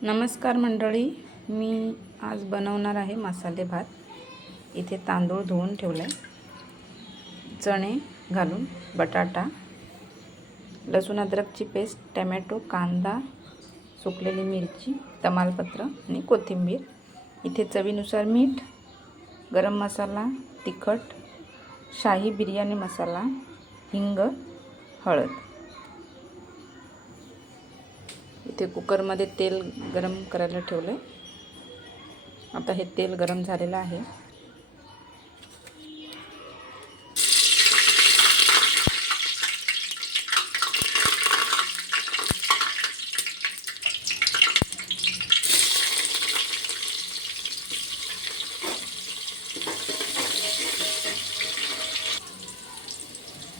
नमस्कार मंडळी, मी आज बनवणार आहे मसाले भात। इथे तांदूळ धुवून ठेवलाय, चणे घालून, बटाटा, लसूण अद्रकची पेस्ट, टोमॅटो, कांदा, सुकलेली मिरची, तमालपत्र आणि कोथिंबीर। इथे चवीनुसार मीठ, गरम मसाला, तिखट, शाही बिर्याणी मसाला, हिंग, हळद। इथे कुकरमध्ये तेल गरम करायला ठेवले। आता हे तेल गरम झालेलं आहे।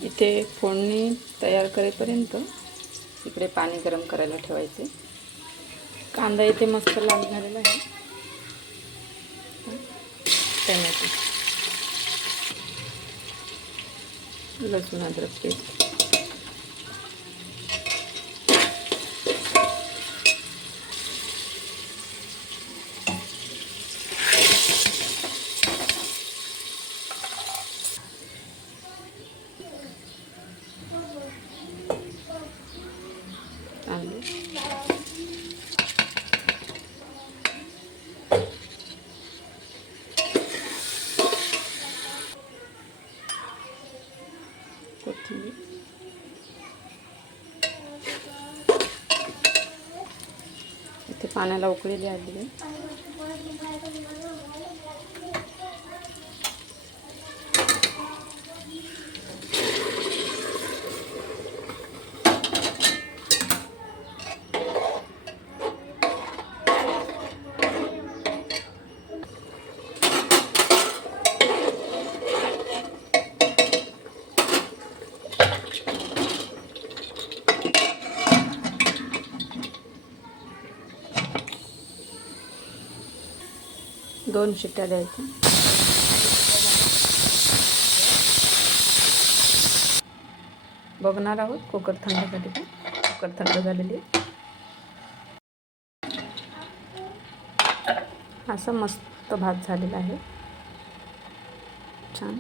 इथे फोडणी तयार करेपर्यंत इकडे पाणी गरम करायला ठेवायचे। कांदा इथे मस्त लाल झालेला आहे। टोमॅटो, लसूण अद्रक पेस्ट, तांदूळ, कोथिंबीर, इथे पाण्याला उकळी द्यावी। दोन शिट्ट्या द्यायच्या। बघणार आहोत कुकर थंड झाले का। कुकर थंड झालेली, असा मस्त भात झालेला आहे, छान।